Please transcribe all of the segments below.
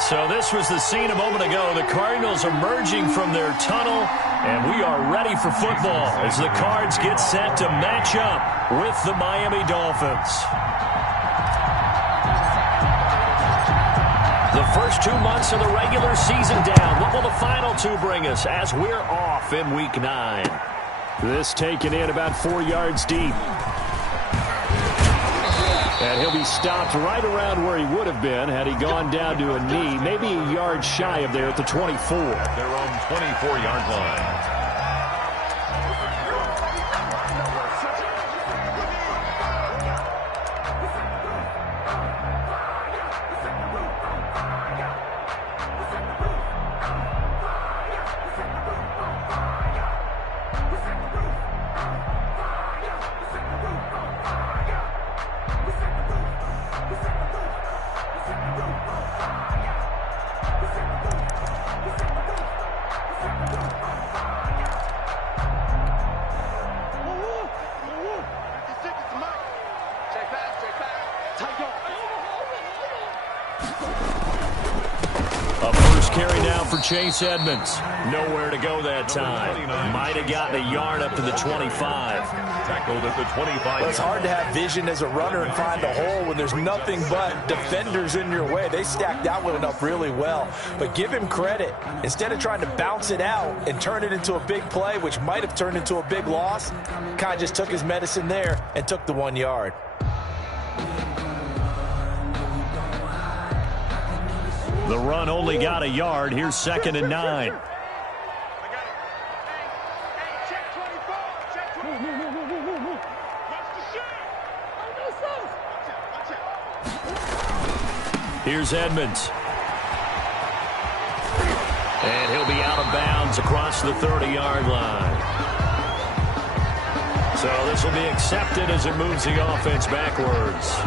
So this was the scene a moment ago. The Cardinals emerging from their tunnel, and we are ready for football as the Cards get set to match up with the Miami Dolphins. The first 2 months of the regular season down. What will the final two bring us as we're off in Week 9? This taken in about 4 yards deep. And he'll be stopped right around where he would have been had he gone down to a knee, maybe a yard shy of there at the 24. At their own 24-yard line. Chase Edmonds, nowhere to go that time. Might have gotten a yard up to the 25. Tackled at the 25. Well, it's hard to have vision as a runner and find a hole when there's nothing but defenders in your way. They stacked that one up really well. But give him credit. Instead of trying to bounce it out and turn it into a big play, which might have turned into a big loss, kind of just took his medicine there and took the 1 yard. The run only got a yard. Here's 2nd and 9. Here's Edmonds. And he'll be out of bounds across the 30-yard line. So this will be accepted as it moves the offense backwards.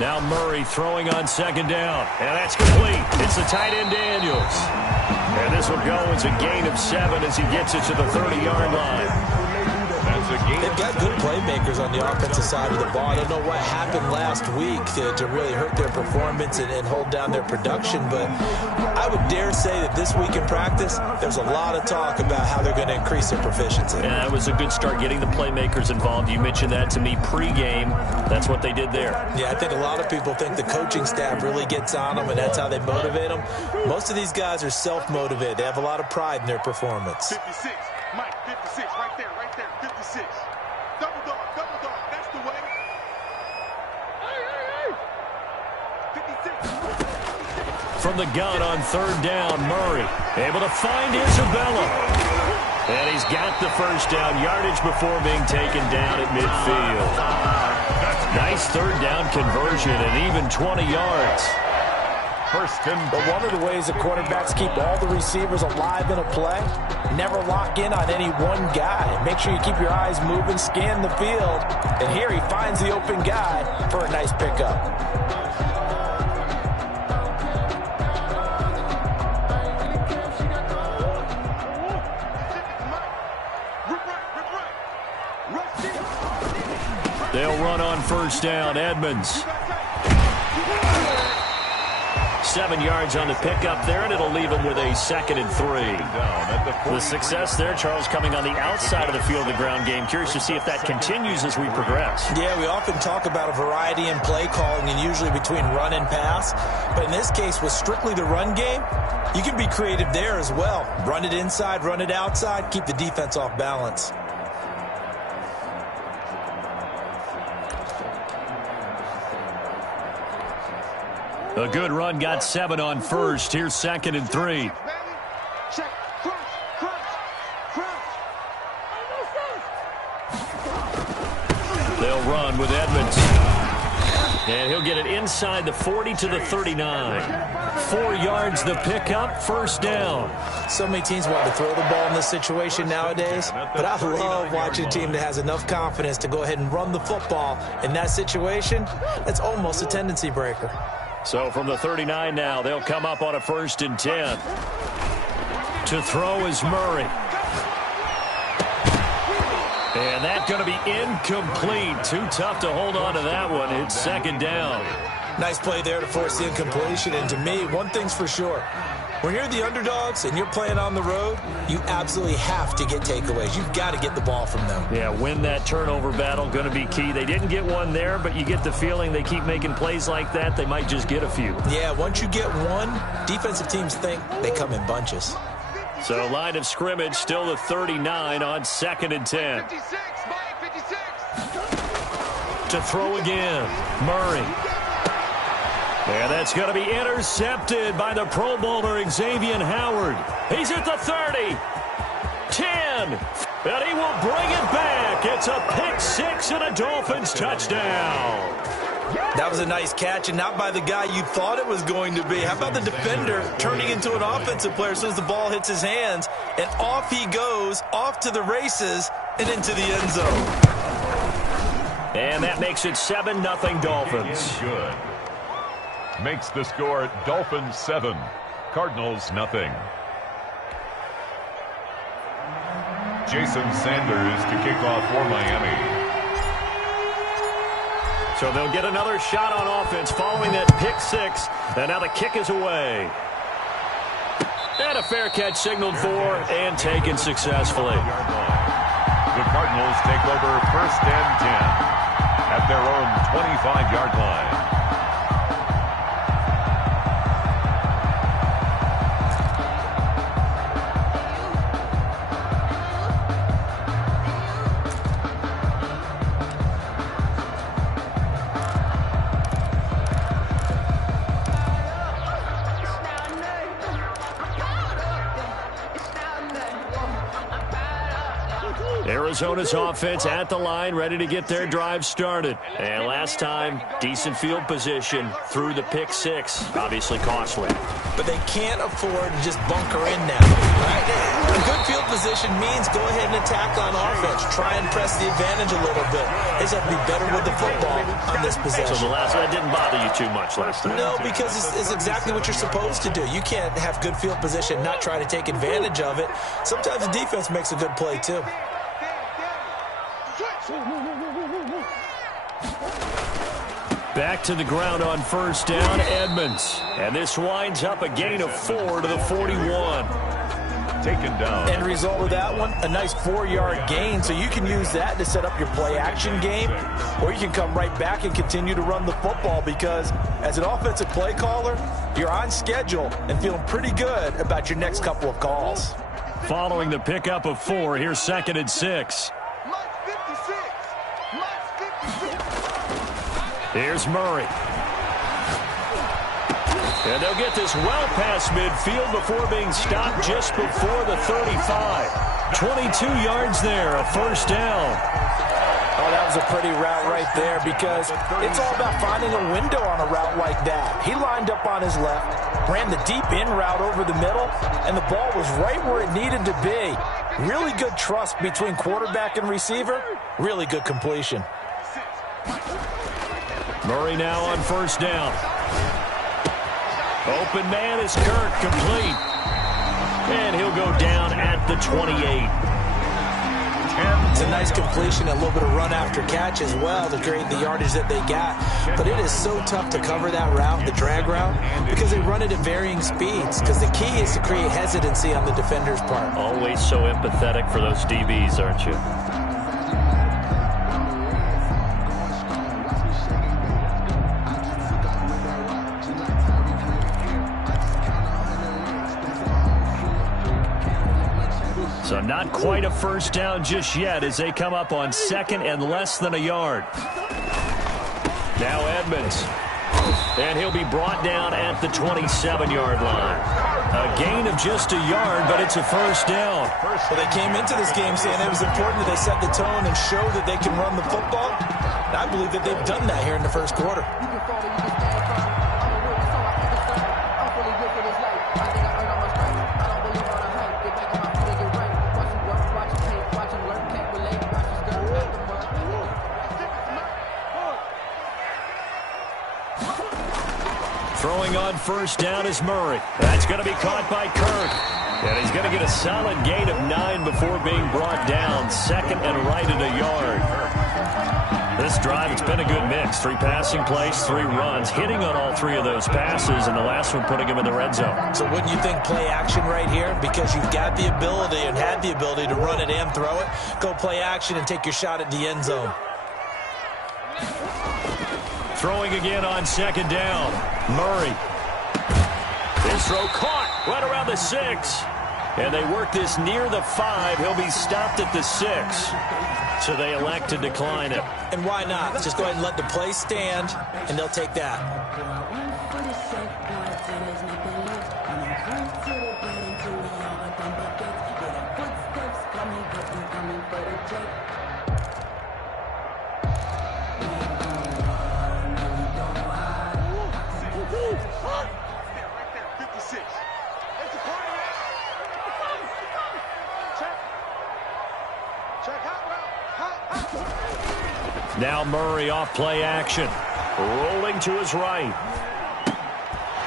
Now Murray throwing on 2nd down. And that's complete. It's the tight end Daniels. And this will go as a gain of 7 as he gets it to the 30-yard line. They've got good playmakers on the offensive side of the ball. I don't know what happened last week to really hurt their performance and hold down their production, but I would dare say that this week in practice, there's a lot of talk about how they're going to increase their proficiency. Yeah, that was a good start getting the playmakers involved. You mentioned that to me pregame. That's what they did there. Yeah, I think a lot of people think the coaching staff really gets on them, and that's how they motivate them. Most of these guys are self-motivated. They have a lot of pride in their performance. 56, Mike, 56, right there, 56. Double dog, that's the way. Hey, 56. From the gun on 3rd down, Murray able to find Isabella. And he's got the first down yardage before being taken down at midfield. Nice 3rd down conversion and even 20 yards. But one of the ways the quarterbacks keep all the receivers alive in a play, never lock in on any one guy. Make sure you keep your eyes moving, scan the field, and here he finds the open guy for a nice pickup. They'll run on 1st down. Edmonds. 7 yards on the pickup there, and it'll leave him with a 2nd and 3. The success there, Charles, coming on the outside of the field of the ground game. Curious to see if that continues as we progress. Yeah, we often talk about a variety in play calling and usually between run and pass. But in this case, with strictly the run game, you can be creative there as well. Run it inside, run it outside, keep the defense off balance. A good run got 7 on first. Here's 2nd and 3. Check. Crunch. They'll run with Edmonds. And he'll get it inside the 40 to the 39. 4 yards the pickup, first down. So many teams want to throw the ball in this situation nowadays, but I love watching a team that has enough confidence to go ahead and run the football. In that situation, it's almost a tendency breaker. So from the 39 now, they'll come up on a 1st and 10. To throw is Murray. And that's going to be incomplete. Too tough to hold on to that one. It's 2nd down. Nice play there to force the incompletion. And to me, one thing's for sure. When you're the underdogs and you're playing on the road, you absolutely have to get takeaways. You've got to get the ball from them. Yeah, win that turnover battle, going to be key. They didn't get one there, but you get the feeling they keep making plays like that, they might just get a few. Yeah, once you get one, defensive teams think they come in bunches. So line of scrimmage still the 39 on 2nd and 10. 56, Mike, 56. To throw again, Murray. And that's going to be intercepted by the Pro Bowler Xavier Howard. He's at the 30, 10, and he will bring it back. It's a pick 6 and a Dolphins touchdown. That was a nice catch, and not by the guy you thought it was going to be. How about the defender turning into an offensive player as soon as the ball hits his hands, and off he goes, off to the races, and into the end zone. And that makes it 7-0 Dolphins. Good. Makes the score Dolphins 7, Cardinals nothing. Jason Sanders to kick off for Miami. So they'll get another shot on offense following that pick 6. And now the kick is away. And a fair catch signaled for and taken successfully. The Cardinals take over 1st and 10 at their own 25-yard line. Arizona's offense at the line, ready to get their drive started. And last time, decent field position through the pick 6. Obviously costly. But they can't afford to just bunker in now. Right? A good field position means go ahead and attack on offense. Try and press the advantage a little bit. They just have to be better with the football on this possession. So that didn't bother you too much last time? No, because it's exactly what you're supposed to do. You can't have good field position, not try to take advantage of it. Sometimes the defense makes a good play, too. Back to the ground on 1st down, Edmonds. And this winds up a gain of 4 to the 41. Taken down. End result of that one, a nice 4-yard gain. So you can use that to set up your play-action game, or you can come right back and continue to run the football because as an offensive play caller, you're on schedule and feeling pretty good about your next couple of calls. Following the pickup of 4, here's 2nd and 6. Here's Murray. And they'll get this well past midfield before being stopped just before the 35. 22 yards there, a 1st down. Oh, that was a pretty route right there because it's all about finding a window on a route like that. He lined up on his left, ran the deep in route over the middle, and the ball was right where it needed to be. Really good trust between quarterback and receiver. Really good completion. Murray now on 1st down. Open man is Kirk, complete. And he'll go down at the 28. It's a nice completion, a little bit of run after catch as well to create the yardage that they got. But it is so tough to cover that route, the drag route, because they run it at varying speeds. Because the key is to create hesitancy on the defender's part. Always so empathetic for those DBs, aren't you? So not quite a 1st down just yet as they come up on 2nd and less than a yard. Now Edmonds. And he'll be brought down at the 27-yard line. A gain of just a yard, but it's a first down. Well, they came into this game saying it was important that they set the tone and show that they can run the football. And I believe that they've done that here in the first quarter. Throwing on first down is Murray. That's going to be caught by Kirk. And he's going to get a solid gain of 9 before being brought down. Second and right at a yard. This drive, it's been a good mix. 3 passing plays, 3 runs, hitting on all 3 of those passes, and the last one putting him in the red zone. So wouldn't you think play action right here? Because you've got the ability and had the ability to run it and throw it. Go play action and take your shot at the end zone. Throwing again on second down. Murray. His throw caught right around the 6. And they work this near the 5. He'll be stopped at the 6. So they elect to decline it. And why not? Just go ahead and let the play stand, and they'll take that. Now Murray off play action. Rolling to his right.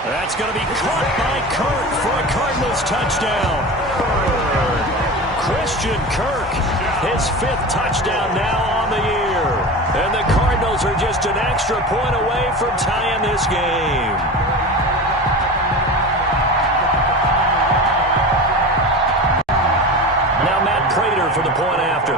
That's going to be caught by Kirk for a Cardinals touchdown. Christian Kirk, his 5th touchdown now on the year. And the Cardinals are just an extra point away from tying this game. Now Matt Prater for the point after.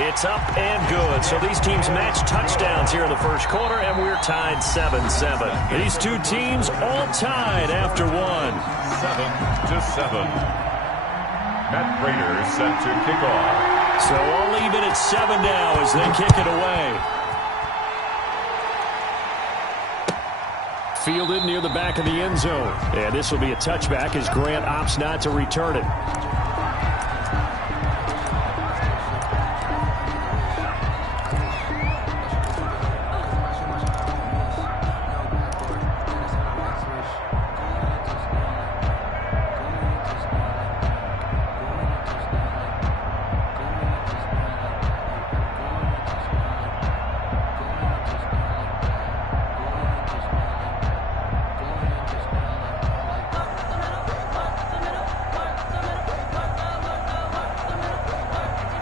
It's up and good. So these teams match touchdowns here in the first quarter, and we're tied 7-7. These two teams all tied after 1. 7-7. Matt Prater set to kick off. So all even at 7 now as they kick it away. Fielded near the back of the end zone. And this will be a touchback as Grant opts not to return it.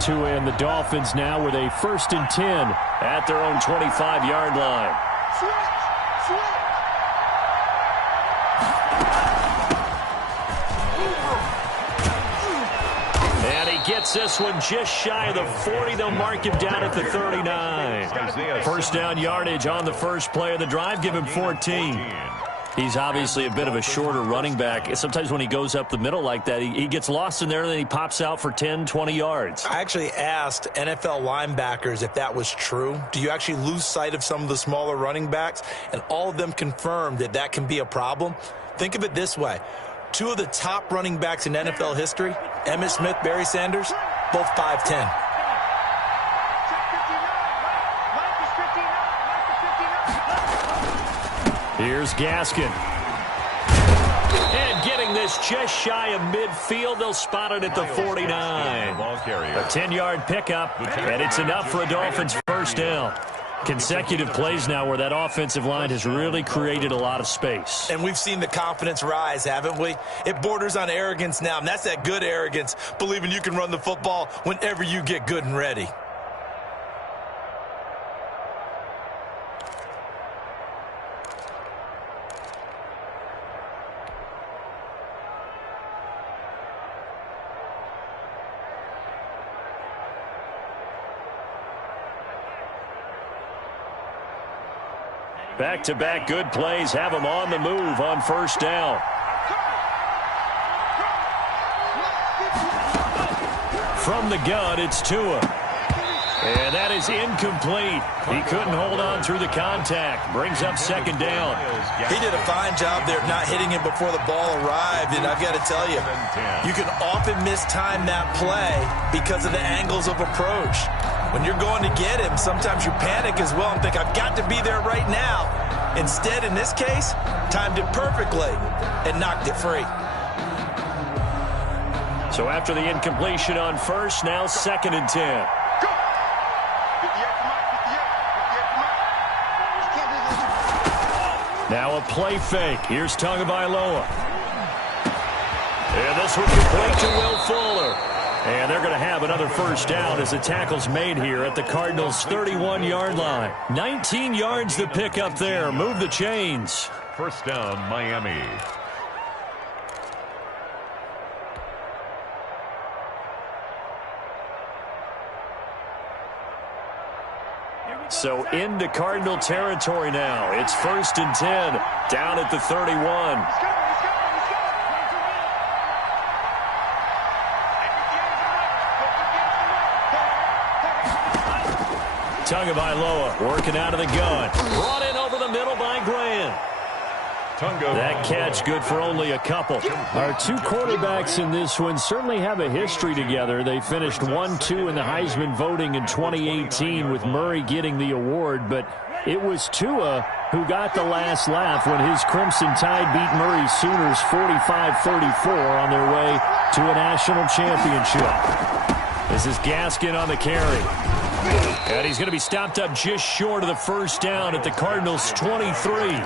And the Dolphins now with a 1st and 10 at their own 25-yard line. And he gets this one just shy of the 40. They'll mark him down at the 39. First down yardage on the first play of the drive. Give him 14. He's obviously a bit of a shorter running back. Sometimes when he goes up the middle like that, he gets lost in there, and then he pops out for 10, 20 yards. I actually asked NFL linebackers if that was true. Do you actually lose sight of some of the smaller running backs? And all of them confirmed that that can be a problem. Think of it this way. 2 of the top running backs in NFL history, Emmitt Smith, Barry Sanders, both 5'10". Here's Gaskin. And getting this just shy of midfield. They'll spot it at the 49. A 10-yard pickup, and it's enough for a Dolphins first down. Consecutive plays now where that offensive line has really created a lot of space. And we've seen the confidence rise, haven't we? It borders on arrogance now, and that's that good arrogance, believing you can run the football whenever you get good and ready. Back-to-back good plays have them on the move on first down. From the gun, it's Tua. And that is incomplete. He couldn't hold on through the contact. Brings up second down. He did a fine job there of not hitting him before the ball arrived. And I've got to tell you, you can often mistime that play because of the angles of approach. When you're going to get him, sometimes you panic as well and think, I've got to be there right now. Instead, in this case, timed it perfectly and knocked it free. So after the incompletion on first, now 2nd and 10. Now a play fake. Here's Tagovailoa. And this one complete to Will Fuller. And they're going to have another first down as the tackle's made here at the Cardinals' 31-yard line. 19 yards to pick up there. Move the chains. First down, Miami. So into Cardinal territory now. It's 1st and 10, down at the 31. Tagovailoa working out of the gun. Brought in over the middle by Grant. That catch good for only a couple. Our two quarterbacks in this one certainly have a history together. They finished 1-2 in the Heisman voting in 2018 with Murray getting the award, but it was Tua who got the last laugh when his Crimson Tide beat Murray's Sooners 45-34 on their way to a national championship. This is Gaskin on the carry. And he's going to be stopped up just short of the first down at the Cardinals' 23.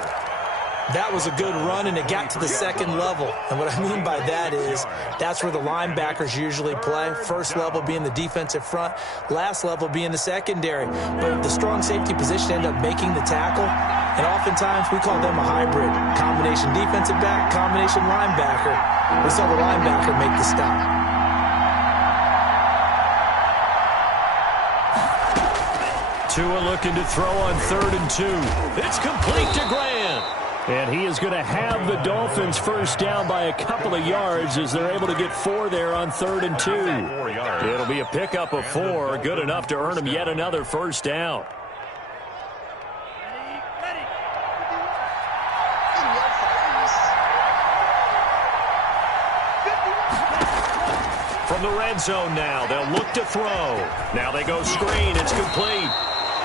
That was a good run, and it got to the second level. And what I mean by that is that's where the linebackers usually play. First level being the defensive front, last level being the secondary. But the strong safety position ended up making the tackle, and oftentimes we call them a hybrid. Combination defensive back, combination linebacker. We saw the linebacker make the stop. Tua looking to throw on 3rd and 2. It's complete to Grant. And he is going to have the Dolphins first down by a couple of yards as they're able to get 4 there on 3rd and 2. It'll be a pickup of 4, good enough to earn him yet another first down. From the red zone now, they'll look to throw. Now they go screen, it's complete.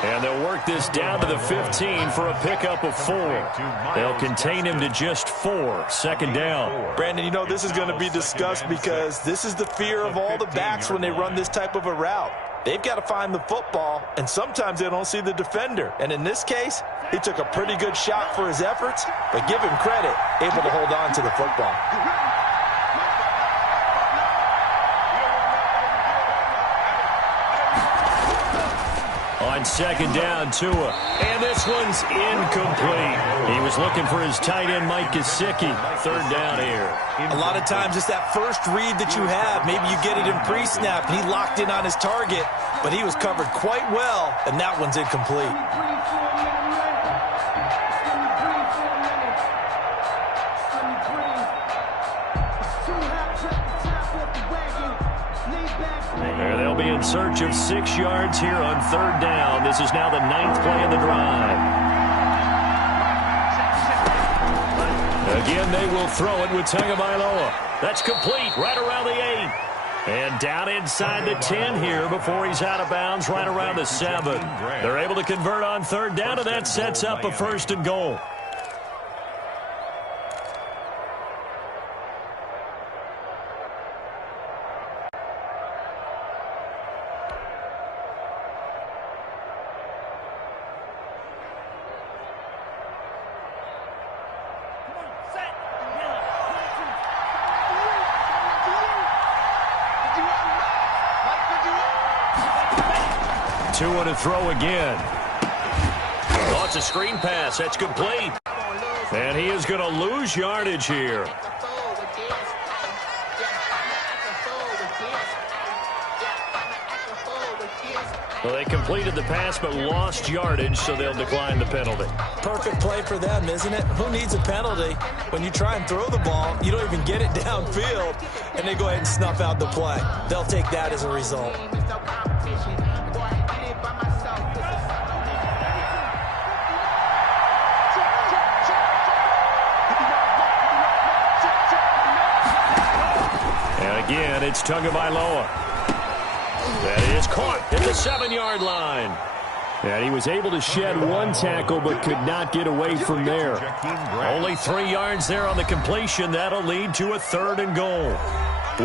And they'll work this down to the 15 for a pickup of 4. They'll contain him to just 4. 2nd down. Brandon, you know this is going to be discussed because this is the fear of all the backs when they run this type of a route. They've got to find the football, and sometimes they don't see the defender. And in this case, he took a pretty good shot for his efforts, but give him credit, able to hold on to the football. On 2nd down, Tua. And this one's incomplete. He was looking for his tight end, Mike Gesicki. 3rd down here. A lot of times it's that first read that you have. Maybe you get it in pre-snap, and he locked in on his target, but he was covered quite well, and that one's incomplete. They'll be in search of 6 yards here on 3rd down. This is now the 9th play of the drive. Again, they will throw it with Tagovailoa. That's complete right around the 8. And down inside the 10 here before he's out of bounds right around the 7. They're able to convert on 3rd down, and that sets up a 1st and goal. Tua to throw again. Oh, it's a screen pass. That's complete. And he is going to lose yardage here. Well, they completed the pass but lost yardage, so they'll decline the penalty. Perfect play for them, isn't it? Who needs a penalty? When you try and throw the ball, you don't even get it downfield, and they go ahead and snuff out the play. They'll take that as a result. again. It's Tagovailoa. That is caught at the 7-yard line. And he was able to shed one tackle but could not get away from there. Only 3 yards there on the completion. That'll lead to a 3rd and goal.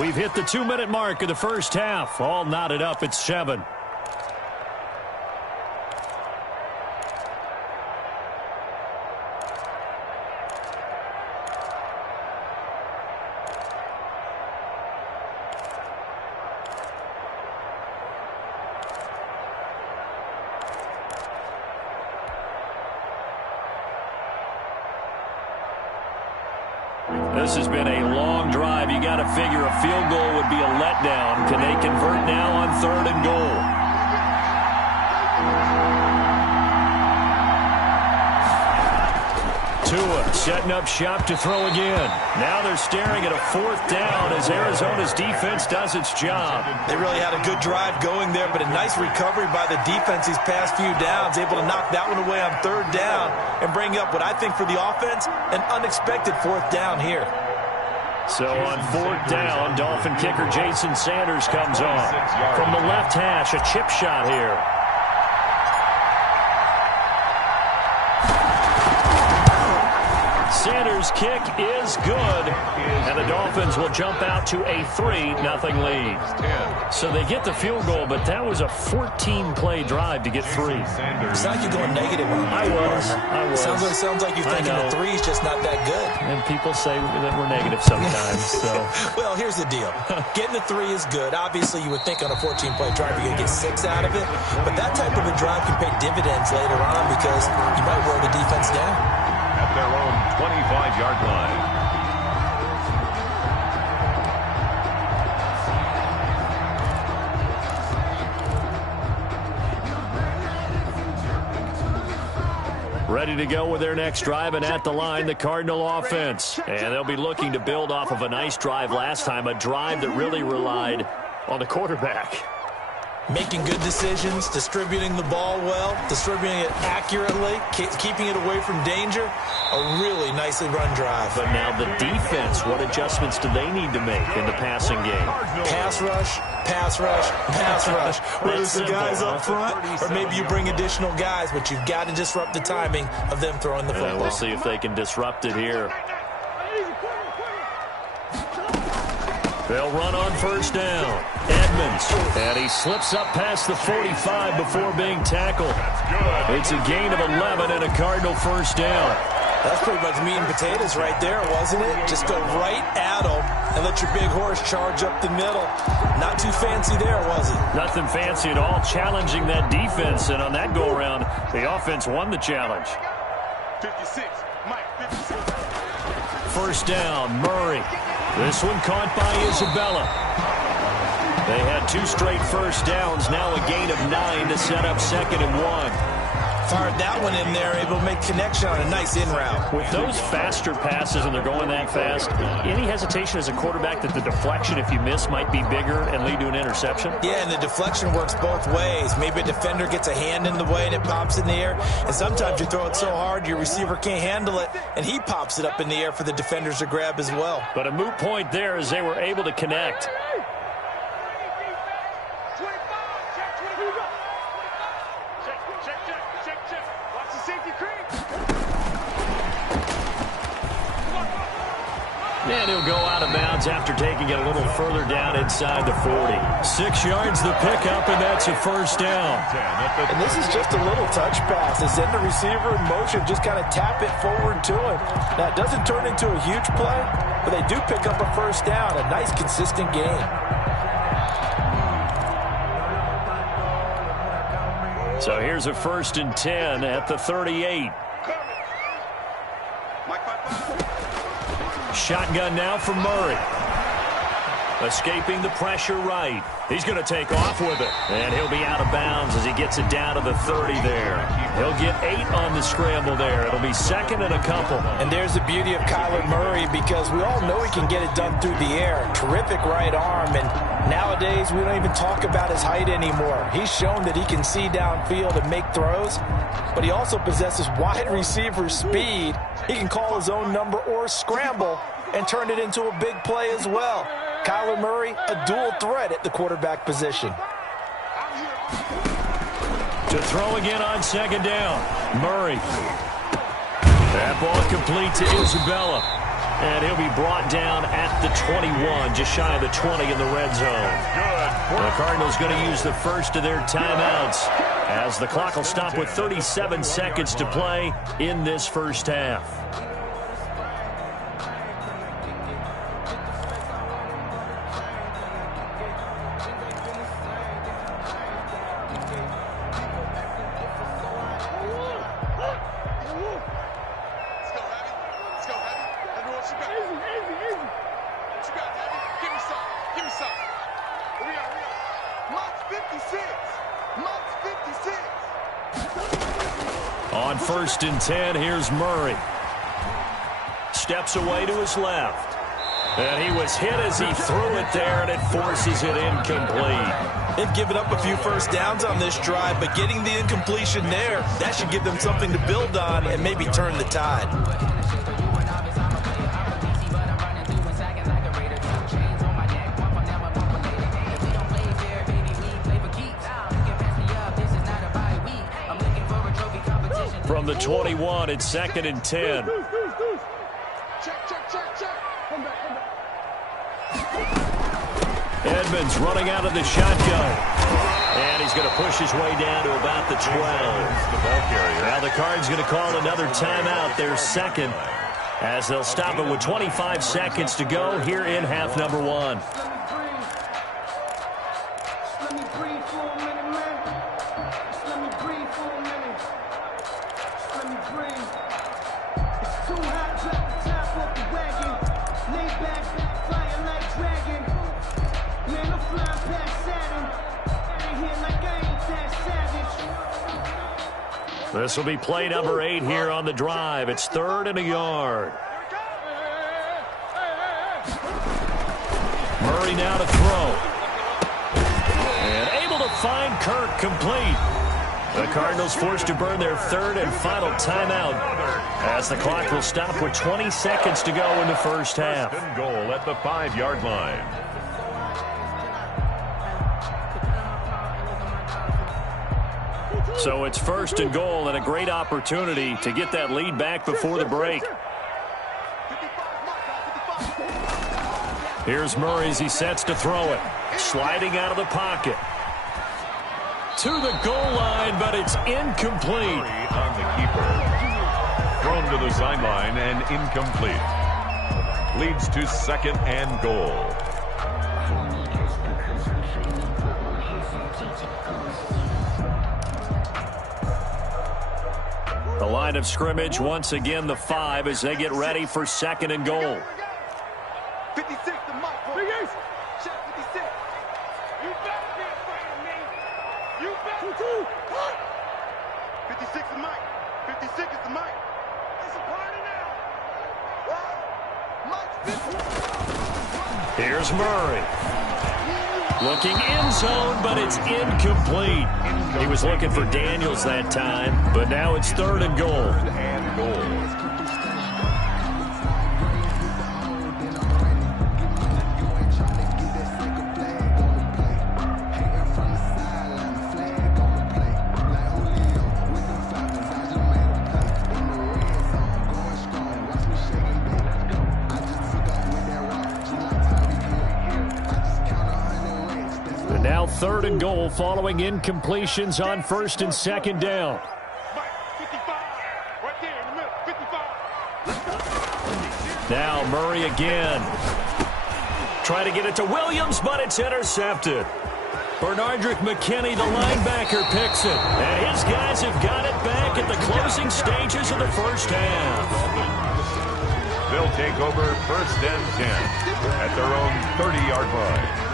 We've hit the 2-minute mark of the first half. All knotted up at 7. This has been a long drive. You got to figure a field goal would be a letdown. Can they convert now on 3rd and goal? Tua setting up shop to throw again. Now they're staring at a 4th down as Arizona's defense does its job. They really had a good drive going there, but a nice recovery by the defense these past few downs, able to knock that one away on 3rd down and bring up what I think for the offense, an unexpected 4th down here. So on 4th down, Dolphin kicker Jason Sanders comes on. From the left hash, a chip shot here. Sanders' kick is good, and the Dolphins will jump out to a 3-0 lead. So they get the field goal, but that was a 14-play drive to get 3. It's not like you're going negative on I was. Sounds like you're thinking the 3 is just not that good. And people say that we're negative sometimes. So. Well, here's the deal. Getting the 3 is good. Obviously, you would think on a 14-play drive you're going to get 6 out of it. But that type of a drive can pay dividends later on because you might wear the defense down. At their own 25-yard line. Ready to go with their next drive, and at the line, the Cardinal offense. And they'll be looking to build off of a nice drive last time, a drive that really relied on the quarterback. Making good decisions, distributing the ball well, distributing it accurately, keeping it away from danger. A really nicely run drive. But now the defense, what adjustments do they need to make in the passing game? Pass rush, pass rush, pass rush. Whether it's the guys up front or maybe you bring additional guys, but you've got to disrupt the timing of them throwing the football. We'll see if they can disrupt it here. They'll run on 1st down. Edmonds, and he slips up past the 45 before being tackled. It's a gain of 11 and a Cardinal 1st down. That's pretty much meat and potatoes right there, wasn't it? Just go right at them and let your big horse charge up the middle. Not too fancy there, was it? Nothing fancy at all, challenging that defense. And on that go-around, the offense won the challenge. 56, Mike, 56. 1st down, Murray. This one caught by Isabella. They had 2 straight 1st downs, now a gain of 9 to set up 2nd and 1. Fired that one in there, able to make connection on a nice in route. With those faster passes and they're going that fast, any hesitation as a quarterback that the deflection, if you miss, might be bigger and lead to an interception? Yeah, and the deflection works both ways. Maybe a defender gets a hand in the way and it pops in the air, and sometimes you throw it so hard your receiver can't handle it, and he pops it up in the air for the defenders to grab as well. But a moot point there as they were able to connect. And he'll go out of bounds after taking it a little further down inside the 40. 6 yards the pickup, and that's a 1st down. And this is just a little touch pass. They send the receiver in motion, just kind of tap it forward to him. Now, it doesn't turn into a huge play, but they do pick up a 1st down, a nice, consistent game. So here's a 1st and 10 at the 38. Shotgun now for Murray. Escaping the pressure right. He's going to take off with it. And he'll be out of bounds as he gets it down to the 30 there. He'll get 8 on the scramble there. It'll be 2nd and a couple. And there's the beauty of Kyler Murray, because we all know he can get it done through the air. Terrific right arm. And nowadays, we don't even talk about his height anymore. He's shown that he can see downfield and make throws. But he also possesses wide receiver speed. He can call his own number or scramble and turn it into a big play as well. Kyler Murray, a dual threat at the quarterback position. To throw again on second down. Murray. That ball complete to Isabella. And he'll be brought down at the 21, just shy of the 20 in the red zone. The Cardinals going to use the first of their timeouts as the clock will stop with 37 seconds to play in this first half. On 1st and 10, here's Murray. Steps away to his left. And he was hit as he threw it there, and it forces it incomplete. They've given up a few first downs on this drive, but getting the incompletion there, that should give them something to build on and maybe turn the tide. From the 21, it's 2nd and 10. Edmonds running out of the shotgun. And he's going to push his way down to about the 12. Now the Cards going to call another timeout, their second, as they'll stop it with 25 seconds to go here in half number 1. This will be play number 8 here on the drive. It's 3rd and a yard. Murray now to throw. And able to find Kirk complete. The Cardinals forced to burn their 3rd and final timeout as the clock will stop with 20 seconds to go in the first half. 1st and goal at the 5-yard line. So it's 1st and goal and a great opportunity to get that lead back before the break. Here's Murray as he sets to throw it. Sliding out of the pocket. To the goal line, but it's incomplete. On the keeper. Thrown to the sideline and incomplete. Leads to 2nd and goal. The line of scrimmage, once again, the 5 as they get ready for 2nd and goal. 56 to Mike. Big Ace. Check 56. You better be afraid of me. You better. 56 to Mike. 56 is to Mike. It's a party now. Mike's 50. Here's Murray. Looking in zone, but it's incomplete. He was looking for Daniels that time, but now it's 3rd and goal. Now 3rd and goal following incompletions on 1st and 2nd down. Now Murray again. Trying to get it to Williams, but it's intercepted. Bernardrick McKinney, the linebacker, picks it. And his guys have got it back at the closing stages of the first half. They'll take over 1st and 10 at their own 30-yard line.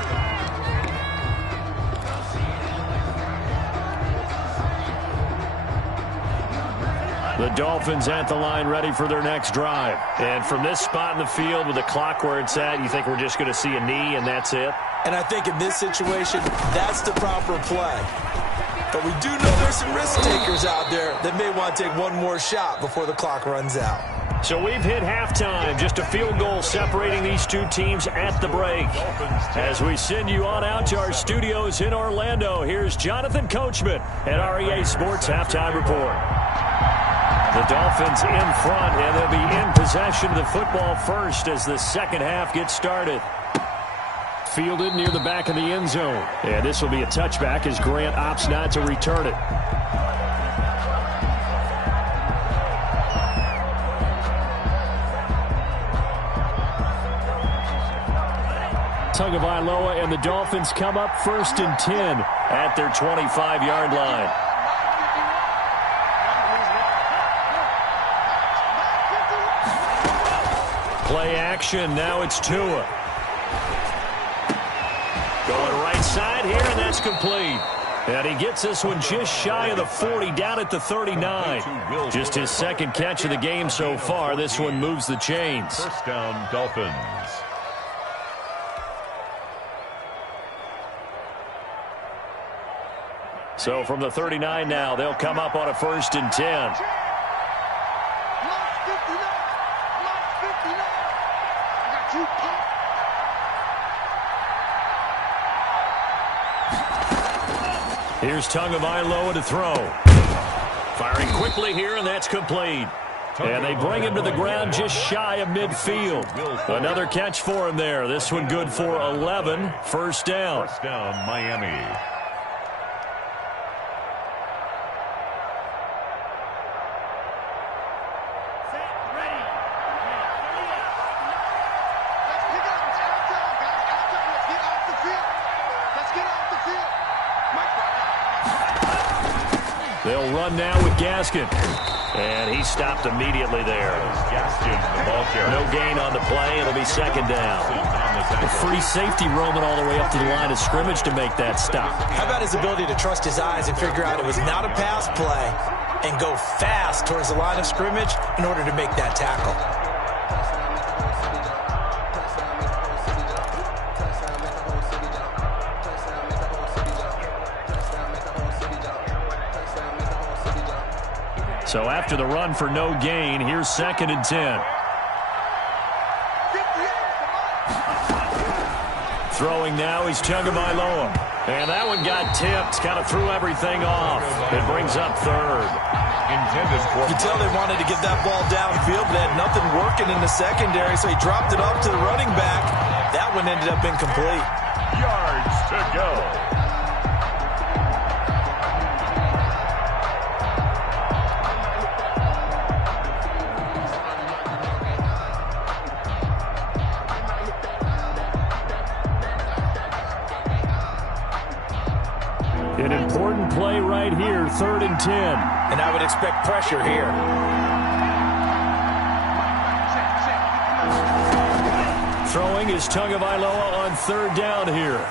The Dolphins at the line ready for their next drive. And from this spot in the field with the clock where it's at, you think we're just going to see a knee and that's it? And I think in this situation, that's the proper play. But we do know there's some risk takers out there that may want to take one more shot before the clock runs out. So we've hit halftime. Just a field goal separating these two teams at the break. As we send you on out to our studios in Orlando, here's Jonathan Coachman at REA Sports Halftime Report. The Dolphins in front, and they'll be in possession of the football first as the second half gets started. Fielded near the back of the end zone. And this will be a touchback as Grant opts not to return it. Tagovailoa and the Dolphins come up 1st and 10 at their 25-yard line. Play action. Now it's Tua. Going right side here, and that's complete. And he gets this one just shy of the 40, down at the 39. Just his second catch of the game so far. This one moves the chains. First down, Dolphins. So from the 39 now, they'll come up on a 1st and 10. Here's Tagovailoa to throw. Firing quickly here, and that's complete. And they bring him to the ground just shy of midfield. Another catch for him there. This one good for 11. First down. First down, Miami. They'll run now with Gaskin. And he stopped immediately there. Gaskin, the ball carrier. No gain on the play. It'll be second down. A free safety roaming all the way up to the line of scrimmage to make that stop. How about his ability to trust his eyes and figure out it was not a pass play and go fast towards the line of scrimmage in order to make that tackle? So after the run for no gain, here's 2nd and 10. Throwing now is Tagovailoa. And that one got tipped, kind of threw everything off. It brings up 3rd. You could tell they wanted to get that ball downfield, but had nothing working in the secondary, so he dropped it off to the running back. That one ended up incomplete. Yards to go. An important play right here, 3rd and 10. And I would expect pressure here. Throwing is Tagovailoa on 3rd down here.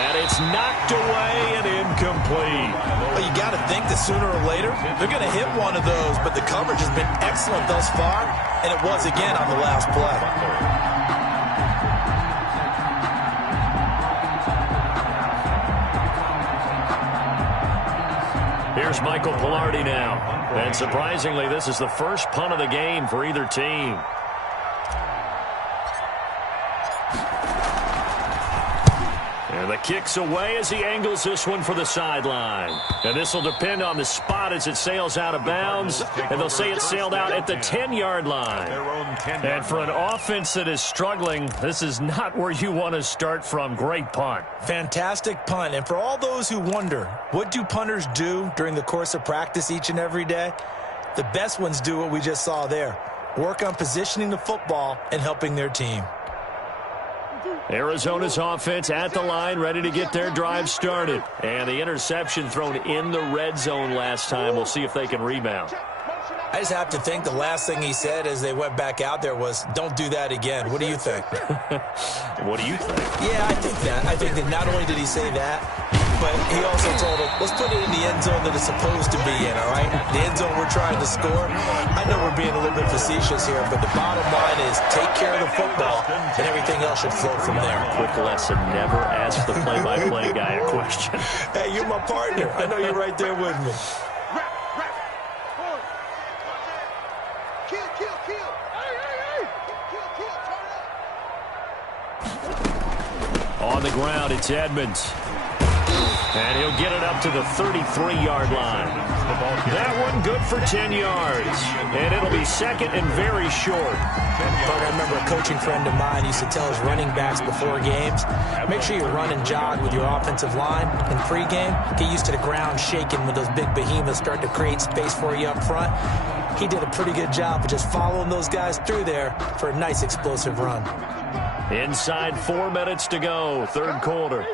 And it's knocked away and incomplete. Well, you got to think that sooner or later, they're going to hit one of those, but the coverage has been excellent thus far, and it was again on the last play. Here's Michael Pilardi now. And surprisingly, this is the first punt of the game for either team. And the kick's away as he angles this one for the sideline. And this will depend on the spot as it sails out of bounds. And they'll say it sailed out at the 10-yard line. And for an offense that is struggling, this is not where you want to start from. Great punt. Fantastic punt. And for all those who wonder, what do punters do during the course of practice each and every day? The best ones do what we just saw there. Work on positioning the football and helping their team. Arizona's offense at the line, ready to get their drive started. And the interception thrown in the red zone last time. We'll see if they can rebound. I just have to think the last thing he said as they went back out there was, don't do that again. What do you think? What do you think? Yeah, I think that. I think that not only did he say that, but he also told him, let's put it in the end zone that it's supposed to be in, all right? The end zone we're trying to score. I know we're being a little bit facetious here, but the bottom line is take care of the football, and everything else should flow from there. Quick lesson, never ask the play-by-play guy a question. Hey, you're my partner. I know you're right there with me. Kill, kill, kill. Hey. Kill, turn up. On the ground, it's Edmonds. And he'll get it up to the 33-yard line. That one good for 10 yards. And it'll be second and very short. But I remember a coaching friend of mine used to tell his running backs before games, make sure you run and jog with your offensive line in pregame. Get used to the ground shaking when those big behemoths start to create space for you up front. He did a pretty good job of just following those guys through there for a nice explosive run. Inside 4 minutes to go, third quarter.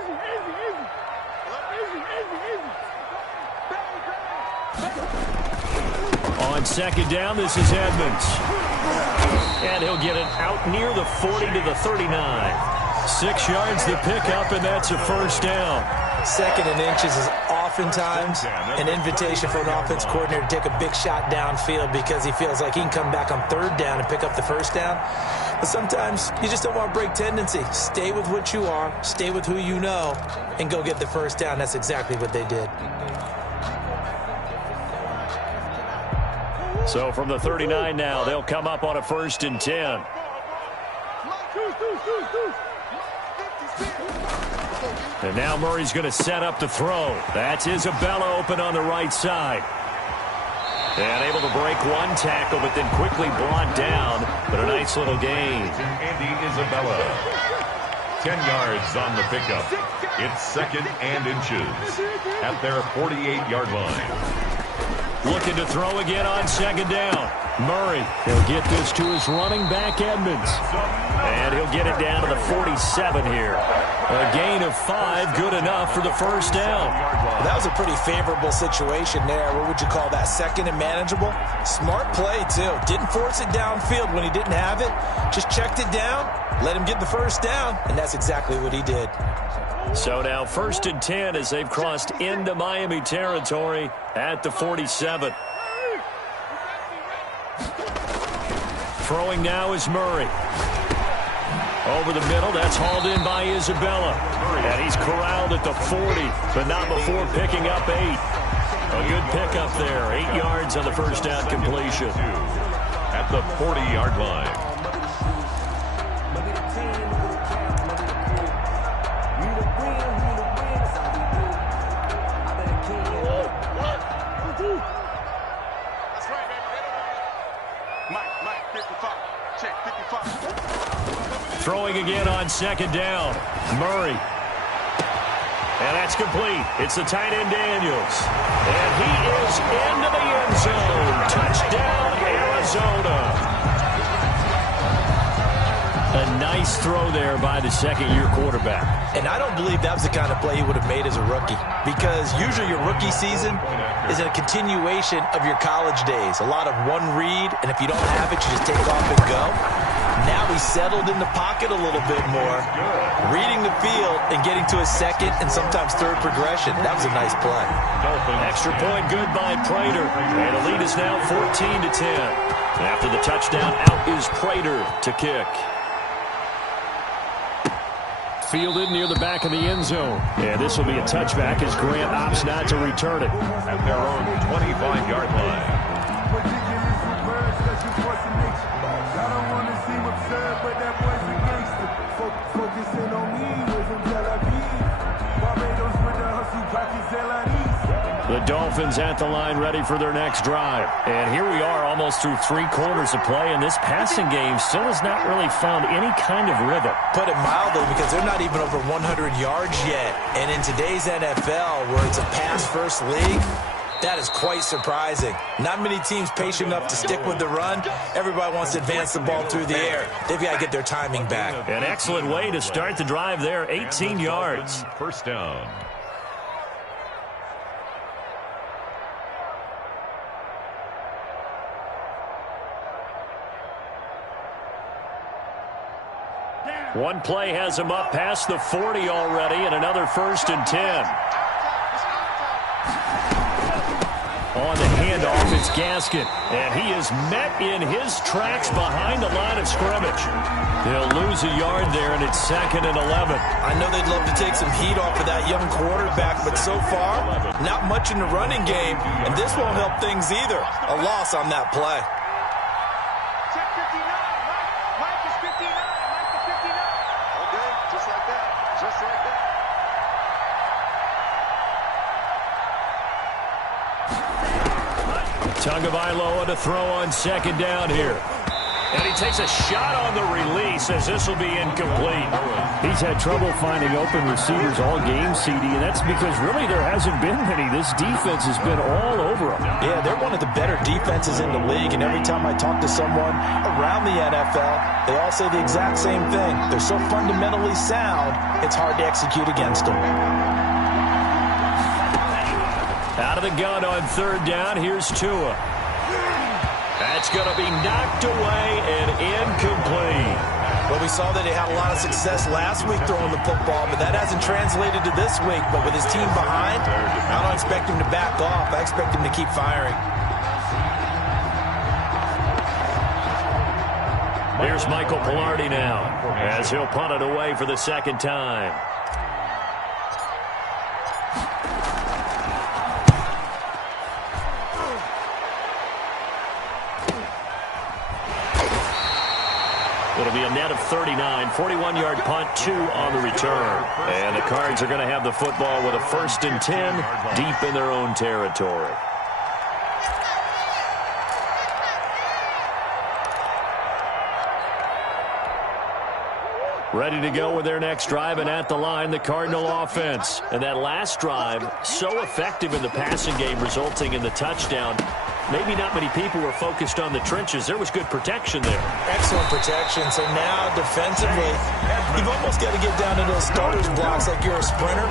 On second down, this is Edmonds. And he'll get it out near the 40 to the 39. 6 yards to pick up, and that's a first down. Second and inches is oftentimes an invitation for an offense coordinator to take a big shot downfield because he feels like he can come back on third down and pick up the first down. But sometimes you just don't want to break tendency. Stay with what you are, stay with who you know, and go get the first down. That's exactly what they did. So from the 39 now, they'll come up on a 1st and 10. And now Murray's going to set up the throw. That's Isabella open on the right side. And able to break one tackle, but then quickly brought down. But a nice little gain. Andy Isabella. 10 yards on the pickup. It's second and inches at their 48-yard line. Looking to throw again on second down. Murray, he'll get this to his running back, Edmonds. And he'll get it down to the 47 here. A gain of 5, good enough for the first down. That was a pretty favorable situation there. What would you call that? Second and manageable? Smart play, too. Didn't force it downfield when he didn't have it. Just checked it down, let him get the first down, and that's exactly what he did. So now 1st and 10 as they've crossed into Miami territory at the 47. Throwing now is Murray. Over the middle, that's hauled in by Isabella. And he's corralled at the 40, but not before picking up 8. A good pickup there, 8 yards on the first down completion. At the 40-yard line. Throwing again on second down. Murray. And that's complete. It's the tight end Daniels. And he is into the end zone. Touchdown, Arizona. A nice throw there by the second-year quarterback. And I don't believe that was the kind of play he would have made as a rookie, because usually your rookie season is a continuation of your college days. A lot of one read, and if you don't have it, you just take off and go. Now he's settled in the pocket a little bit more, reading the field and getting to his second and sometimes third progression. That was a nice play. Extra point good by Prater. And the lead is now 14-10. After the touchdown, out is Prater to kick. Fielded near the back of the end zone. And this will be a touchback as Grant opts not to return it. At their own 25-yard line. The Dolphins at the line ready for their next drive. And here we are almost through 3 quarters of play, and this passing game still has not really found any kind of rhythm. Put it mildly, because they're not even over 100 yards yet. And in today's NFL, where it's a pass-first league, that is quite surprising. Not many teams patient enough to stick with the run. Everybody wants to advance the ball through the air. They've got to get their timing back. An excellent way to start the drive there, 18 yards. First down. One play has him up past the 40 already, and another 1st and 10. On the handoff, it's Gaskin, and he is met in his tracks behind the line of scrimmage. He'll lose a yard there, and it's 2nd and 11. I know they'd love to take some heat off of that young quarterback, but so far, not much in the running game, and this won't help things either. A loss on that play. Tagovailoa to throw on second down here. And he takes a shot on the release as this will be incomplete. He's had trouble finding open receivers all game, CD, and that's because really there hasn't been many. This defense has been all over them. Yeah, they're one of the better defenses in the league, and every time I talk to someone around the NFL, they all say the exact same thing. They're so fundamentally sound, it's hard to execute against them. Out of the gun on third down, here's Tua. That's going to be knocked away and incomplete. Well, we saw that he had a lot of success last week throwing the football, but that hasn't translated to this week. But with his team behind, I don't expect him to back off. I expect him to keep firing. Here's Michael Pilardi now as he'll punt it away for the second time. It'll be a net of 39, 41-yard punt, 2 on the return. And the Cards are going to have the football with a 1st and 10 deep in their own territory. Ready to go with their next drive, and at the line, the Cardinal offense. And that last drive, so effective in the passing game, resulting in the touchdown. Maybe not many people were focused on the trenches. There was good protection there. Excellent protection. So now, defensively, you've almost got to get down to those starters blocks like you're a sprinter.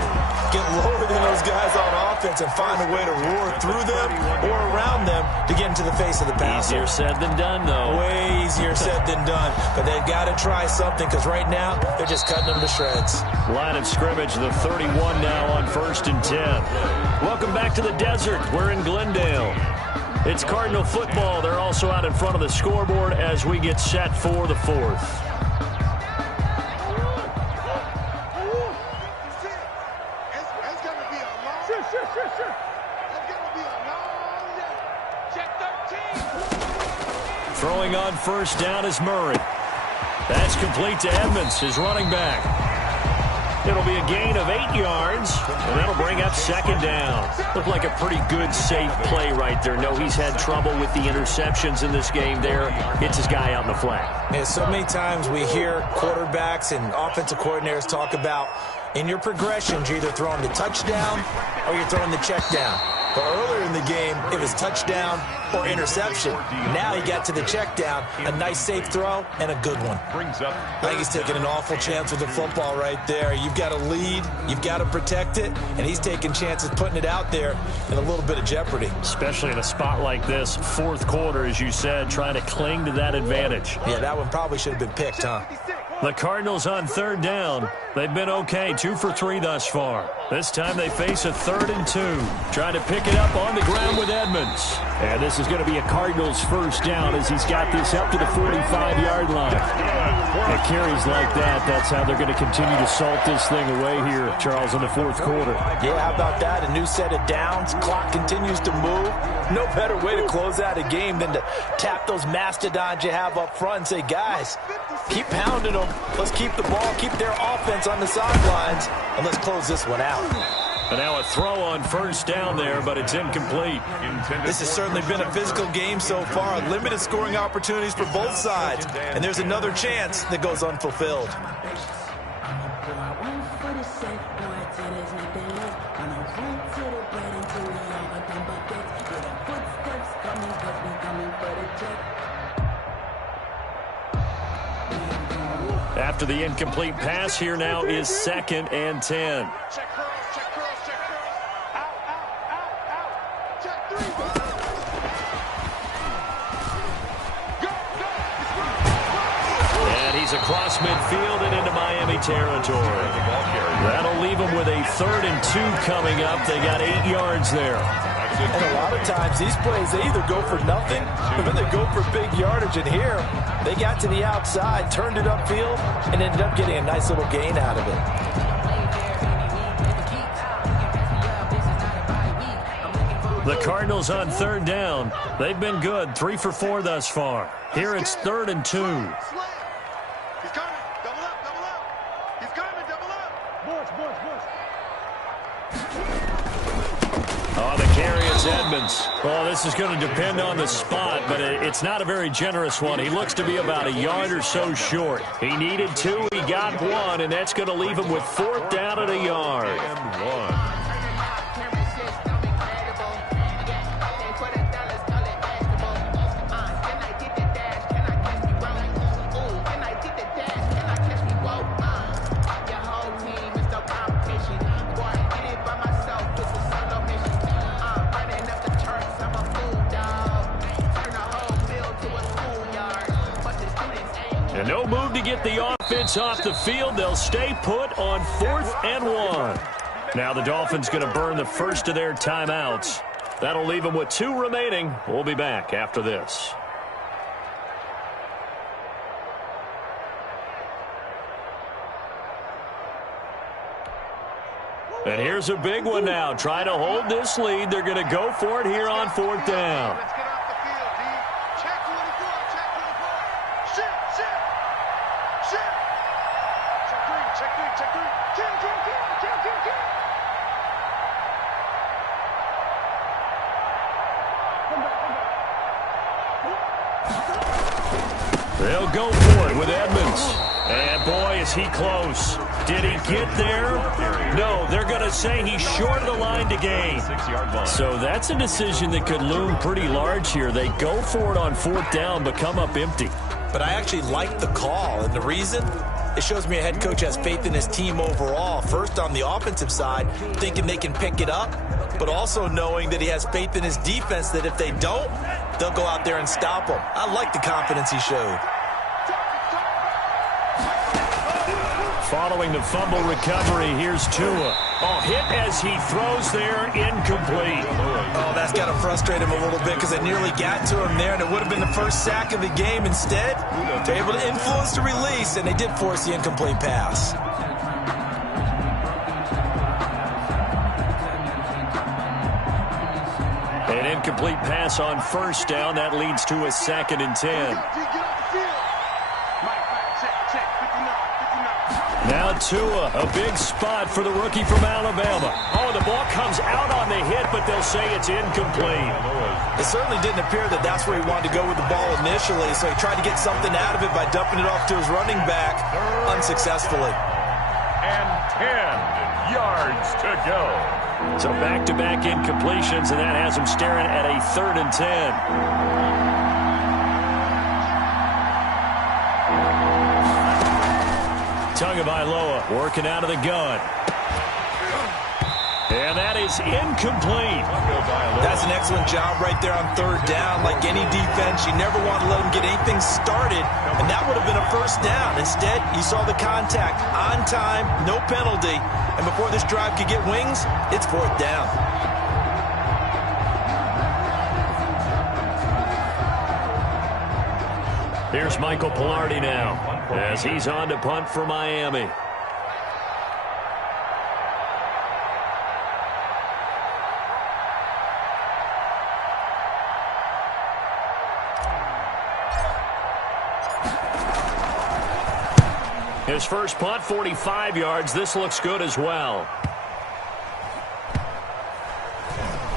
Get lower than those guys on offense and find a way to roar through them or around them to get into the face of the passer. Easier said than done, though. Way easier said than done. But they've got to try something because right now they're just cutting them to shreds. Line of scrimmage, the 31 now on 1st and 10. Welcome back to the desert. We're in Glendale. It's Cardinal football. They're also out in front of the scoreboard as we get set for the 4th. Throwing on 1st down is Murray. That's complete to Edmonds, his running back. It'll be a gain of 8 yards, and that'll bring up 2nd down. Looked like a pretty good, safe play right there. No, he's had trouble with the interceptions in this game there. Hits his guy out in the flat. Yeah, so many times we hear quarterbacks and offensive coordinators talk about in your progressions, you're either throwing the touchdown or you're throwing the check down. But earlier in the game, it was touchdown or interception. Now he got to the check down, a nice safe throw, and a good one. I think he's taking an awful chance with the football right there. You've got to lead, you've got to protect it, and he's taking chances putting it out there in a little bit of jeopardy. Especially in a spot like this, 4th quarter, as you said, trying to cling to that advantage. Yeah, that one probably should have been picked, huh? The Cardinals on 3rd down. They've been okay, 2 for 3 thus far. This time they face a 3rd and 2. Trying to pick it up on the ground with Edmonds. And this is going to be a Cardinals 1st down as he's got this up to the 45-yard line. And carries like that, that's how they're going to continue to salt this thing away here, Charles, in the 4th quarter. Yeah, how about that? A new set of downs. Clock continues to move. No better way to close out a game than to tap those mastodons you have up front and say, guys, keep pounding them. Let's keep the ball, keep their offense on the sidelines, and let's close this one out. And now a throw on 1st down there, but it's incomplete. This has certainly been a physical game so far. Limited scoring opportunities for both sides. And there's another chance that goes unfulfilled. After the incomplete pass, here now is 2nd and 10. And he's across midfield and into Miami territory. That'll leave them with a 3rd and 2 coming up. They got 8 yards there. And a lot of times these plays, they either go for nothing or they go for big yardage. And here, they got to the outside, turned it upfield, and ended up getting a nice little gain out of it. The Cardinals on 3rd down. They've been good, 3 for 4 thus far. Here it's 3rd and 2. He's coming. Double up, double up. He's coming, double up. On the carry, it's Edmonds. Edmonds. Well, this is going to depend on the spot, but it's not a very generous one. He looks to be about a yard or so short. He needed 2, he got 1, and that's going to leave him with 4th down at a yard. And 1. And no move to get the offense off the field. They'll stay put on 4th and 1. Now the Dolphins going to burn the first of their timeouts. That'll leave them with 2 remaining. We'll be back after this. And here's a big one now. Try to hold this lead. They're going to go for it here on 4th down. Let's get off the field, D. Check 24, check 24. Shit, shit, shit. Check 3, check 3, check 3. Kill, kill, kill, kill, kill, kill. They'll go for it with Edmonds. And boy, is he close. Did he get there? No, they're going to say he's short of the line to gain. 6-yard line. So that's a decision that could loom pretty large here. They go for it on 4th down, but come up empty. But I actually like the call, and the reason? It shows me a head coach has faith in his team overall. First, on the offensive side, thinking they can pick it up, but also knowing that he has faith in his defense that if they don't, they'll go out there and stop them. I like the confidence he showed. Following the fumble recovery, here's Tua. Oh, hit as he throws there, incomplete. Oh, that's got to frustrate him a little bit because they nearly got to him there, and it would have been the first sack of the game. Instead, they're able to influence the release, and they did force the incomplete pass. An incomplete pass on 1st down. That leads to a 2nd and 10. Get off the field. Mike, check, 59. Now Tua, a big spot for the rookie from Alabama. Oh, the ball comes out on the hit, but they'll say it's incomplete. It certainly didn't appear that that's where he wanted to go with the ball initially, so he tried to get something out of it by dumping it off to his running back unsuccessfully. And 10 yards to go. So back-to-back incompletions, and that has him staring at a 3rd and 10. Tagovailoa working out of the gun. And that is incomplete. That's an excellent job right there on 3rd down. Like any defense, you never want to let them get anything started, and that would have been a 1st down. Instead, you saw the contact on time, no penalty, and before this drive could get wings, it's 4th down. Here's Michael Pilardi now as he's on to punt for Miami. His first punt, 45 yards. This looks good as well.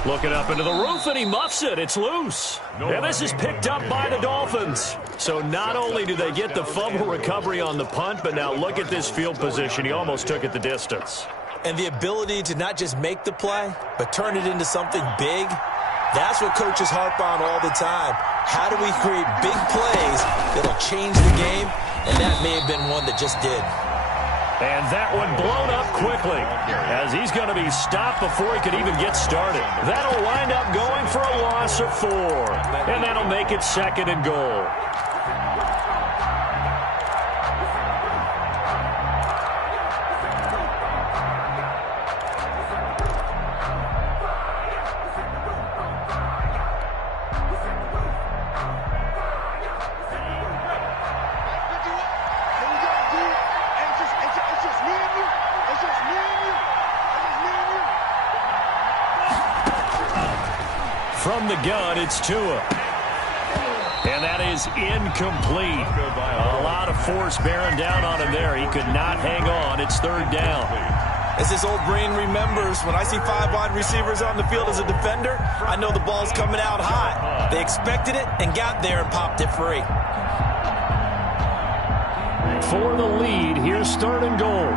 Looking up into the roof, and he muffs it. It's loose. And this is picked up by the Dolphins. So not only do they get the fumble recovery on the punt, but now look at this field position. He almost took it the distance. And the ability to not just make the play, but turn it into something big, that's what coaches harp on all the time. How do we create big plays that'll change the game? And that may have been one that just did. And that one blown up quickly as he's going to be stopped before he could even get started. That'll wind up going for a loss of 4. And that'll make it 2nd and goal. From the gun, it's Tua. And that is incomplete. A lot of force bearing down on him there. He could not hang on. It's 3rd down. As this old brain remembers, when I see 5 wide receivers on the field as a defender, I know the ball's coming out hot. They expected it and got there and popped it free. For the lead, here's 3rd and goal.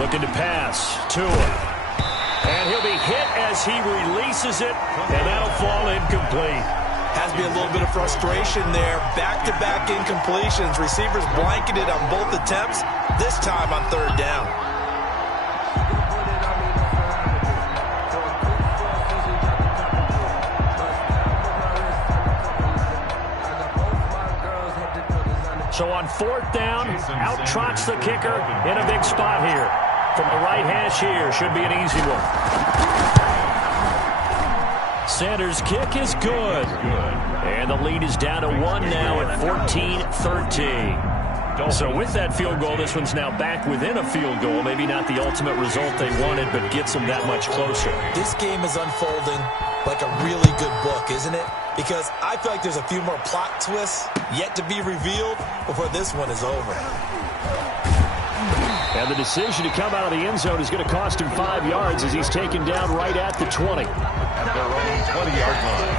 Looking to pass. Tua. And he'll be hit as he releases it, and that'll fall incomplete. Has to be a little bit of frustration there. Back-to-back incompletions. Receivers blanketed on both attempts, this time on 3rd down. So on 4th down, out trots the kicker in a big spot here. From the right hash here, should be an easy one. Sanders' kick is good. And the lead is down to 1 now at 14-13. So with that field goal, this one's now back within a field goal. Maybe not the ultimate result they wanted, but gets them that much closer. This game is unfolding like a really good book, isn't it? Because I feel like there's a few more plot twists yet to be revealed before this one is over. And the decision to come out of the end zone is going to cost him 5 yards as he's taken down right at the 20. At their own 20-yard line.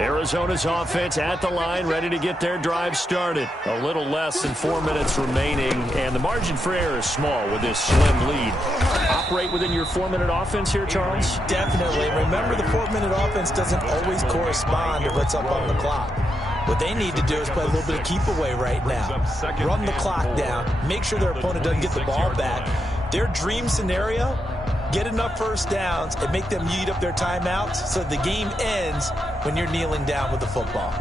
Arizona's offense at the line, ready to get their drive started. A little less than 4 minutes remaining, and the margin for error is small with this slim lead. Operate within your 4-minute offense here, Charles? Definitely. Remember, the 4-minute offense doesn't always correspond to what's up on the clock. What they need to do is play a little bit of keep away right now. Run the clock down. Make sure their opponent doesn't get the ball back. Their dream scenario, get enough first downs and make them eat up their timeouts so the game ends when you're kneeling down with the football.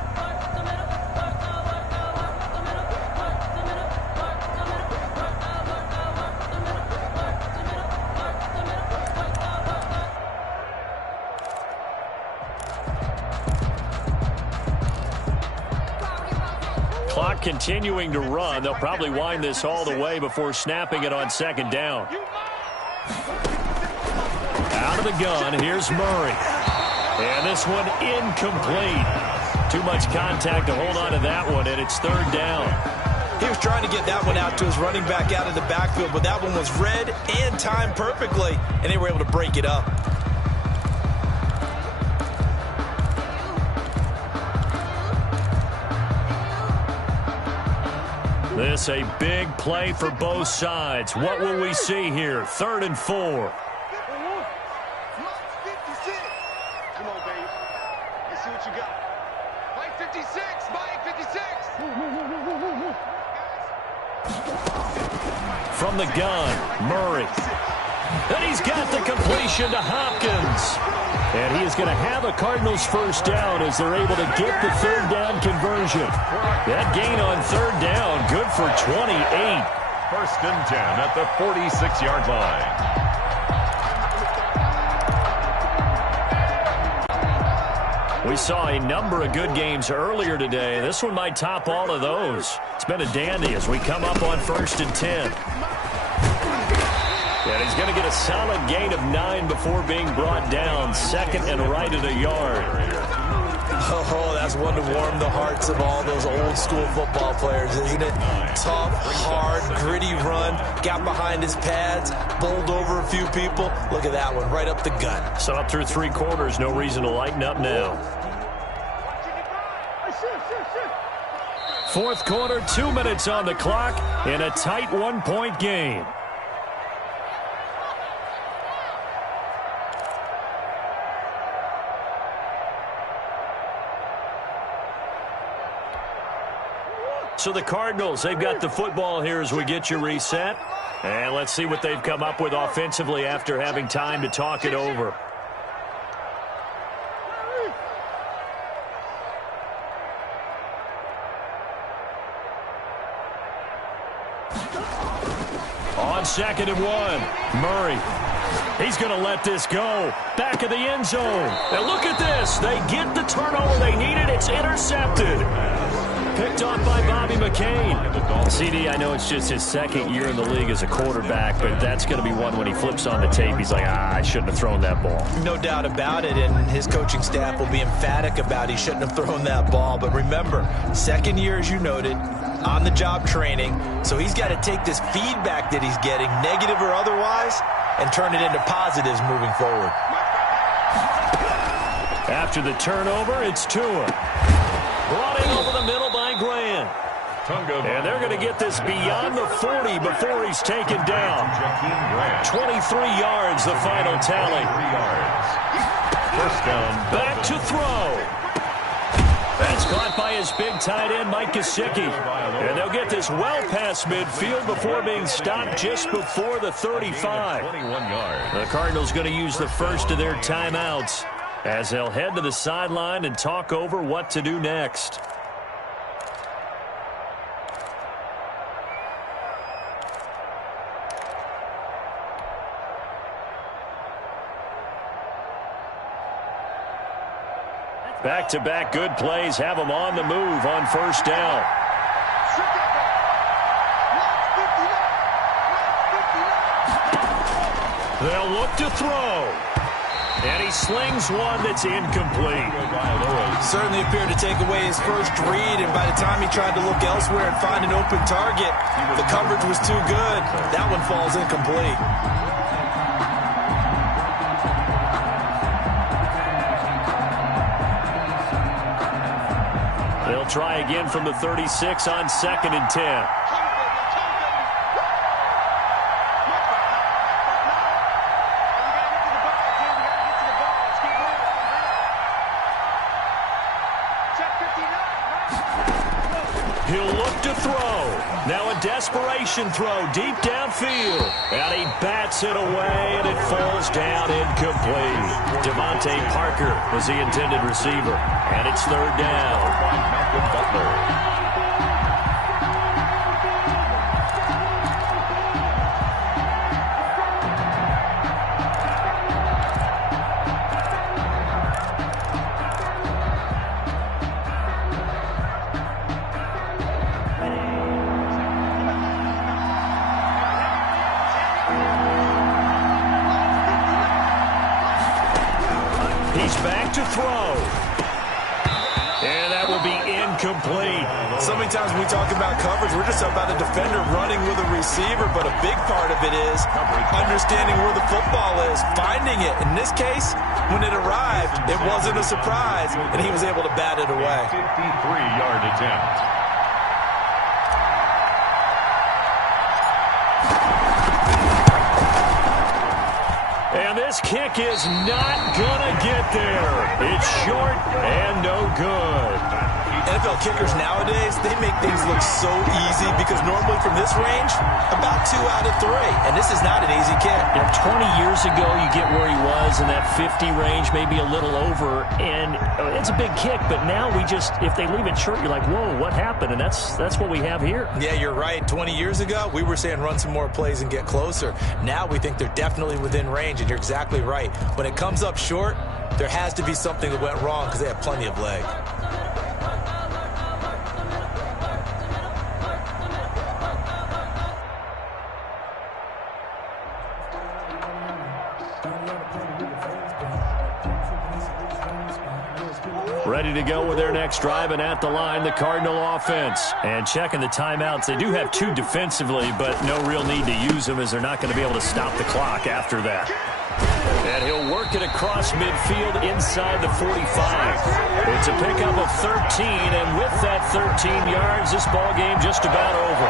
Clock continuing to run. They'll probably wind this all the way before snapping it on 2nd down. Out of the gun, here's Murray. And this one incomplete. Too much contact to hold on to that one, and it's 3rd down. He was trying to get that one out to his running back out of the backfield, but that one was read and timed perfectly, and they were able to break it up. This a big play for both sides. What will we see here? 3rd and 4. Come on, baby. Let's see what you got. Mike 56, Mike 56. From the gun, Murray. And he's got the completion to Hopkins. And he is going to have a Cardinals first down as they're able to get the 3rd down conversion. That gain on 3rd down, good for 28. 1st and 10 at the 46-yard line. We saw a number of good games earlier today. This one might top all of those. It's been a dandy as we come up on 1st and 10. And he's going to get a solid gain of 9 before being brought down. 2nd and right at a yard. Oh, that's one to warm the hearts of all those old school football players, isn't it? Tough, hard, gritty run. Got behind his pads, bowled over a few people. Look at that one, right up the gut. So up through 3 quarters, no reason to lighten up now. 4th quarter, 2 minutes on the clock in a tight 1-point game. So the Cardinals, they've got the football here as we get you reset. And let's see what they've come up with offensively after having time to talk it over. On 2nd and 1, Murray. He's going to let this go. Back of the end zone. And look at this. They get the turnover they needed. It's intercepted. picked off by Bobby McCain. CD, I know it's just his second year in the league as a quarterback, but that's going to be one when he flips on the tape. He's like, I shouldn't have thrown that ball. No doubt about it, and his coaching staff will be emphatic about he shouldn't have thrown that ball. But remember, second year, as you noted, on-the-job training, so he's got to take this feedback that he's getting, negative or otherwise, and turn it into positives moving forward. After the turnover, it's Tua. Brought in over the middle by Grant. And they're going to get this beyond the 40 before he's taken down. 23 yards, the final tally. First down. Back to throw. That's caught by his big tight end, Mike Gesicki. And they'll get this well past midfield before being stopped just before the 35. 21 yards. The Cardinals going to use the first of their timeouts as they'll head to the sideline and talk over what to do next. Back-to-back good plays have them on the move on first down. They'll look to throw. And he slings one that's incomplete. Certainly appeared to take away his first read, and by the time he tried to look elsewhere and find an open target, the coverage was too good. That one falls incomplete. They'll try again from the 36 on 2nd and 10. He'll look to throw. Now a desperation throw deep downfield. And he bats it away, and it falls down incomplete. Devontae Parker was the intended receiver. And it's third down. Malcolm Butler. Back to throw. And that will be incomplete. So many times when we talk about coverage, we're just about a defender running with a receiver, but a big part of it is understanding where the football is, finding it. In this case, when it arrived, it wasn't a surprise, and he was able to bat it away. 53-yard attempt. And this kick is not going to get there. It's short and no good. NFL kickers nowadays, they make things look so easy because normally from this range, about 2 out of 3. And this is not an easy kick. Yeah, 20 years ago, you get where he was in that 50 range, maybe a little over. And it's a big kick, but now we just, if they leave it short, you're like, whoa, what happened? And that's what we have here. Yeah, you're right. 20 years ago, we were saying run some more plays and get closer. Now we think they're definitely within range, and you're exactly right. When it comes up short, there has to be something that went wrong because they have plenty of leg. Ready to go with their next drive, and at the line, the Cardinal offense. And checking the timeouts, they do have 2 defensively, but no real need to use them as they're not going to be able to stop the clock after that. And he'll work it across midfield inside the 45. It's a pickup of 13, and with that 13 yards, this ball game just about over.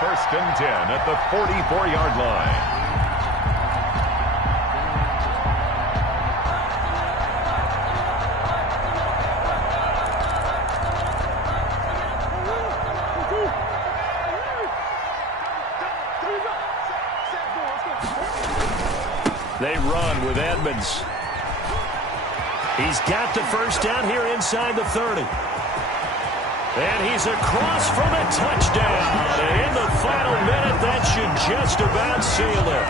First and 10 at the 44-yard line. They run with Edmonds. He's got the first down here inside the 30. And he's across for the touchdown. In the final minute, that should just about seal it.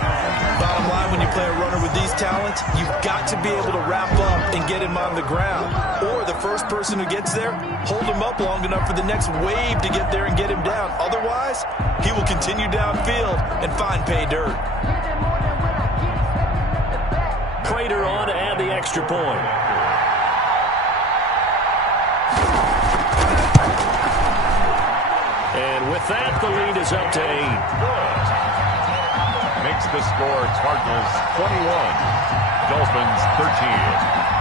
Bottom line, when you play a runner with these talents, you've got to be able to wrap up and get him on the ground. Or the first person who gets there, hold him up long enough for the next wave to get there and get him down. Otherwise, he will continue downfield and find pay dirt. Prater on to add the extra point. And with that, the lead is up to 8. Makes the score Cardinals 21, Dolphins 13.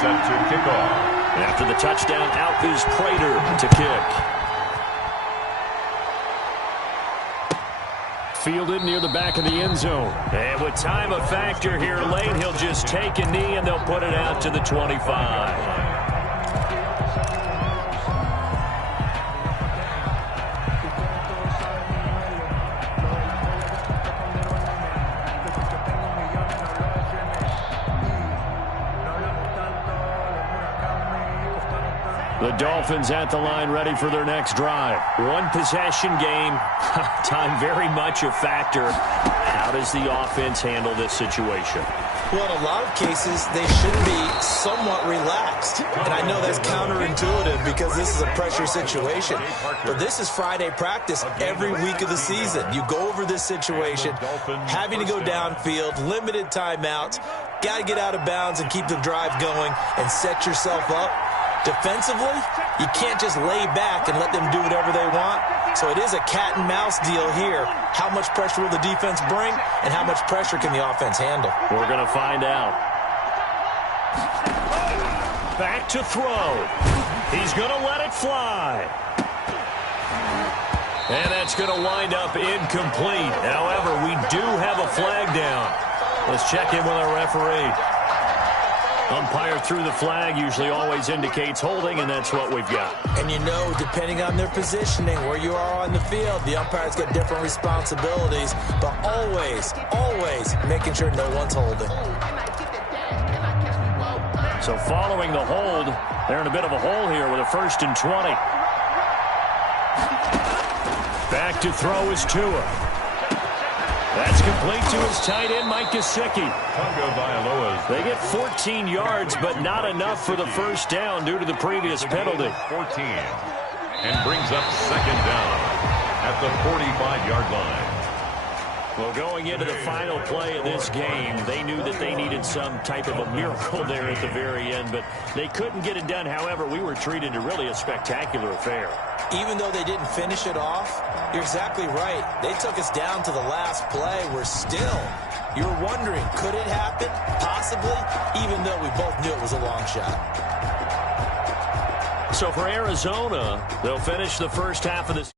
Set to kick off. After the touchdown, out is Prater to kick. Fielded near the back of the end zone. And with time a factor here late, he'll just take a knee and they'll put it out to the 25. The Dolphins at the line ready for their next drive. One possession game. Time very much a factor. How does the offense handle this situation? Well, in a lot of cases, they should be somewhat relaxed. And I know that's counterintuitive because this is a pressure situation. But this is Friday practice every week of the season. You go over this situation, having to go downfield, limited timeouts, got to get out of bounds and keep the drive going and set yourself up. Defensively, you can't just lay back and let them do whatever they want. So it is a cat and mouse deal here. How much pressure will the defense bring, and how much pressure can the offense handle? We're going to find out. Back to throw. He's going to let it fly. And that's going to wind up incomplete. However, we do have a flag down. Let's check in with our referee. Umpire threw the flag, usually always indicates holding, and that's what we've got. And you know, depending on their positioning, where you are on the field, the umpire's got different responsibilities, but always, always making sure no one's holding. So following the hold, they're in a bit of a hole here with a 1st and 20. Back to throw is Tua. That's complete to his tight end, Mike Gesicki. They get 14 yards, but not enough for the first down due to the previous penalty. 14, and brings up 2nd down at the 45-yard line. Well, going into the final play of this game, they knew that they needed some type of a miracle there at the very end, but they couldn't get it done. However, we were treated to really a spectacular affair. Even though they didn't finish it off, you're exactly right. They took us down to the last play. We're still, you're wondering, could it happen? Possibly, even though we both knew it was a long shot. So for Arizona, they'll finish the first half of this.